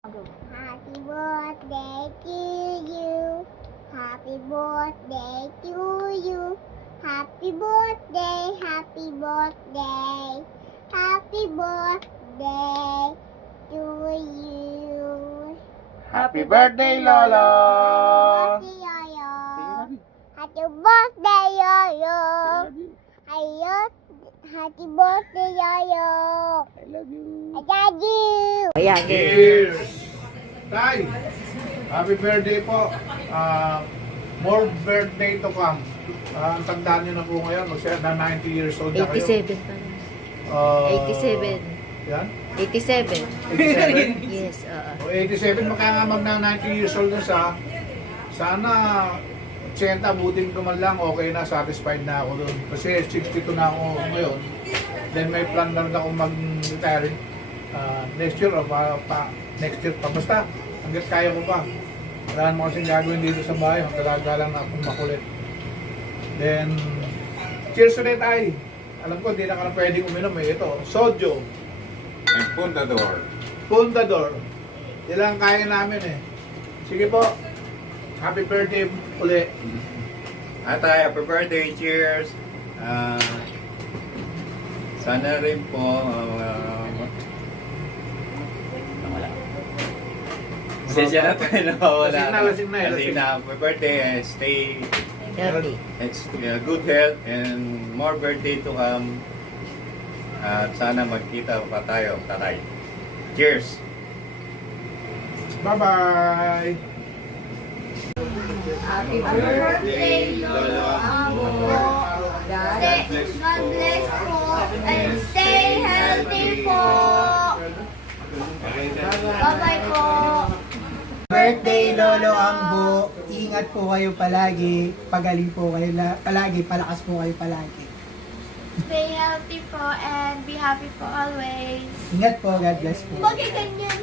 Happy birthday to you. Happy birthday to you. Happy birthday, happy birthday. Happy birthday to you. Happy birthday, Lolo! Happy Yoyo. Happy birthday, Yoyo. Happy birthday, Yoyo. I love you. I love you. Ayan, Cheers! Tay, happy birthday po. More birthday to come. Ang tandaan nyo na po ngayon, na 90 years old na kayo. 87 pa lang. Ah, 87. Yan? 87. 87? Yes, oo. O 87, makangamag na 90 years old na siya. Sana 80, butin ko man lang, okay na, satisfied na ako doon. Kasi 62 na ako ngayon. Then may plan na rin ako mag-retire. Next year, next year pa. Basta, hanggat kaya ko pa. Wala mo kasing gagawin dito sa bahay. Magkalaga lang na akong makulit. Then, cheers ulit ay. Alam ko, hindi na ka na pwedeng uminom eh. Ito, sojo. And Puntador. Puntador. Yan lang kaya namin eh. Sige po. Happy birthday uli. Atay, happy birthday, cheers! Sana rin po nawala. Pasensya na tayo nawala. Lasing na. Lasing na. Happy birthday and stay Healthy. good health and more birthday to come. At sana magkita pa tayo, tatay. Cheers! Bye-bye. Happy birthday, Lolo Amo. God bless po and stay healthy po. Bye-bye po. Birthday, Lolo Ambo. Ingat po kayo palagi. Pagaling po kayo palagi. Palakas po kayo palagi. Stay healthy po and be happy po always. Ingat po. God bless po. Bakit ganyan?